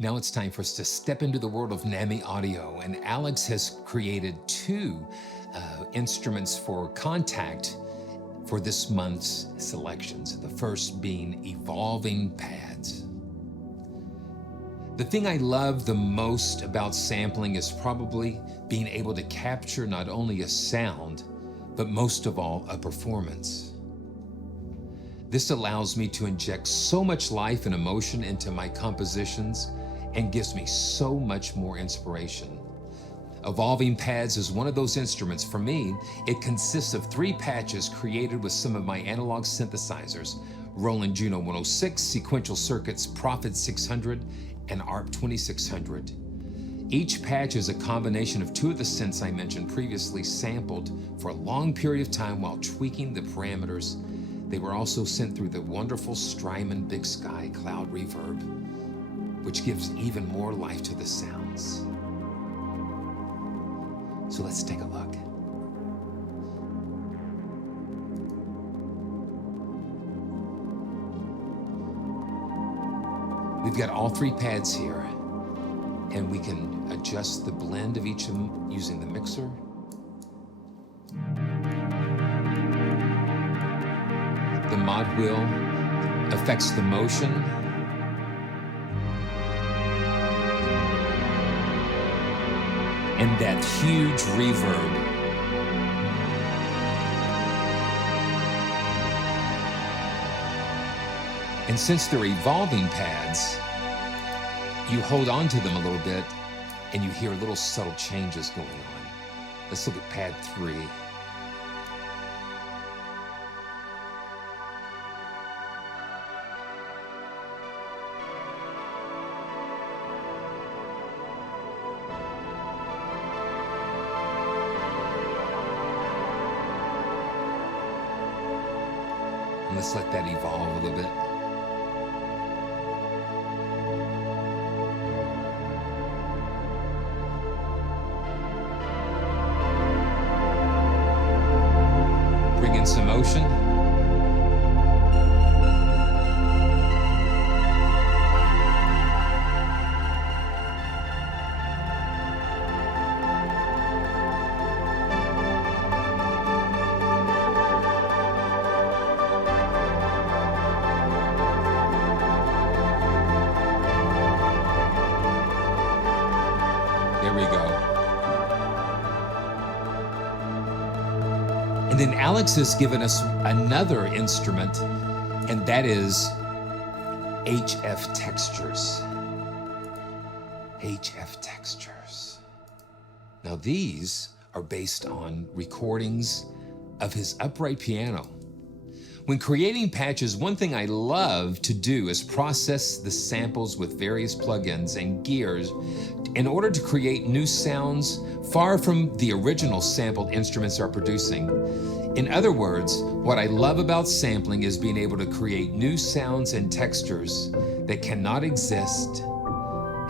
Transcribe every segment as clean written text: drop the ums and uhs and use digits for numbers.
Now it's time for us to step into the world of NAMI audio, and Alex has created two instruments for contact for this month's selections. The first being evolving pads. The thing I love the most about sampling is probably being able to capture not only a sound, but most of all, a performance. This allows me to inject so much life and emotion into my compositions and gives me so much more inspiration. Evolving Pads is one of those instruments. For me, it consists of 3 patches created with some of my analog synthesizers, Roland Juno 106, Sequential Circuits Prophet 600, and ARP 2600. Each patch is a combination of 2 of the synths I mentioned previously sampled for a long period of time while tweaking the parameters. They were also sent through the wonderful Strymon Big Sky Cloud Reverb, which gives even more life to the sounds. So let's take a look. We've got all 3 pads here, and we can adjust the blend of each of them using the mixer. The mod wheel affects the motion. And that huge reverb. And since they're evolving pads, you hold on to them a little bit and you hear little subtle changes going on. Let's look at pad 3. And let's let that evolve a little bit. Bring in some motion. There we go. And then Alex has given us another instrument, and that is HF Textures. HF Textures. Now these are based on recordings of his upright piano. When creating patches, one thing I love to do is process the samples with various plugins and gears in order to create new sounds far from the original sampled instruments are producing. In other words, what I love about sampling is being able to create new sounds and textures that cannot exist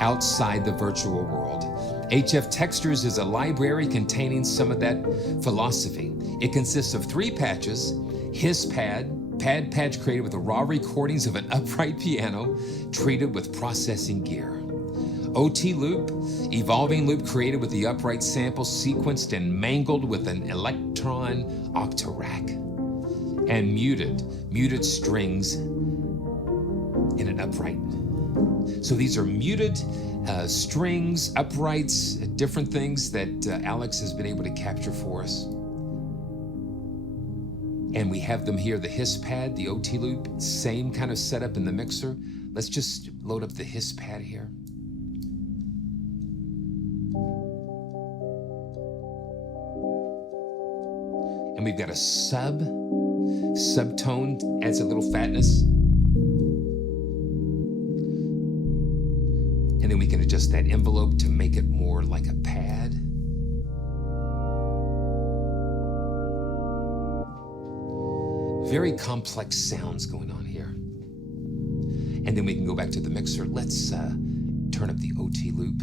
outside the virtual world. HF Textures is a library containing some of that philosophy. It consists of 3 patches: his patch created with the raw recordings of an upright piano treated with processing gear. OT loop, evolving loop created with the upright sample sequenced and mangled with an electron octarack. And muted strings in an upright. So these are muted strings, uprights, different things that Alex has been able to capture for us. And we have them here, the hiss pad, the OT loop, same kind of setup in the mixer. Let's just load up the hiss pad here. And we've got a subtone, adds a little fatness. And then we can adjust that envelope to make it more like a pad. Very complex sounds going on here. And then we can go back to the mixer. Let's turn up the OT loop.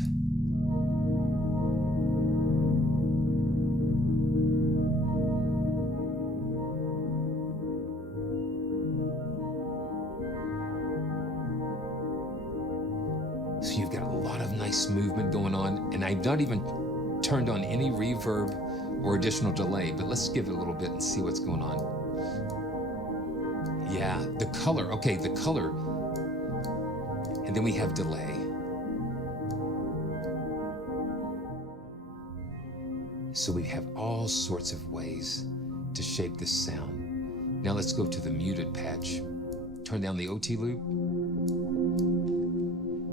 So you've got a lot of nice movement going on, and I've not even turned on any reverb or additional delay, but let's give it a little bit and see what's going on. Yeah, the color, okay, the color. And then we have delay. So we have all sorts of ways to shape this sound. Now let's go to the muted patch. Turn down the OT loop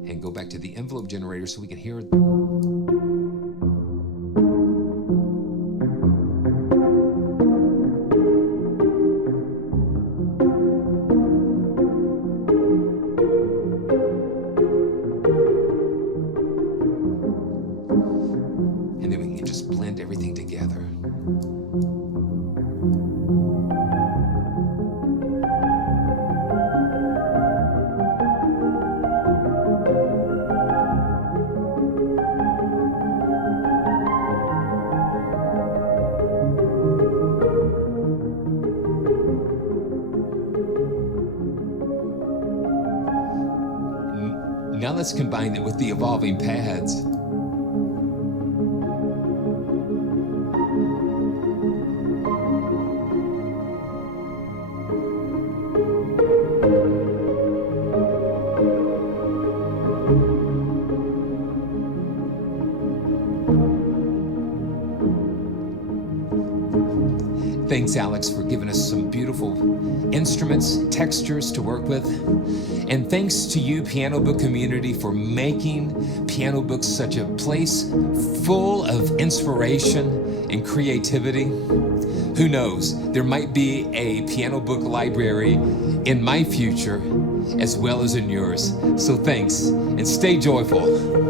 and go back to the envelope generator so we can hear it. And then we can just blend everything together. Now let's combine it with the evolving pads. Thanks, Alex, for giving us some beautiful instruments, textures to work with. And thanks to you, Pianobook community, for making Pianobook such a place full of inspiration and creativity. Who knows, there might be a Pianobook library in my future as well as in yours. So thanks, and stay joyful.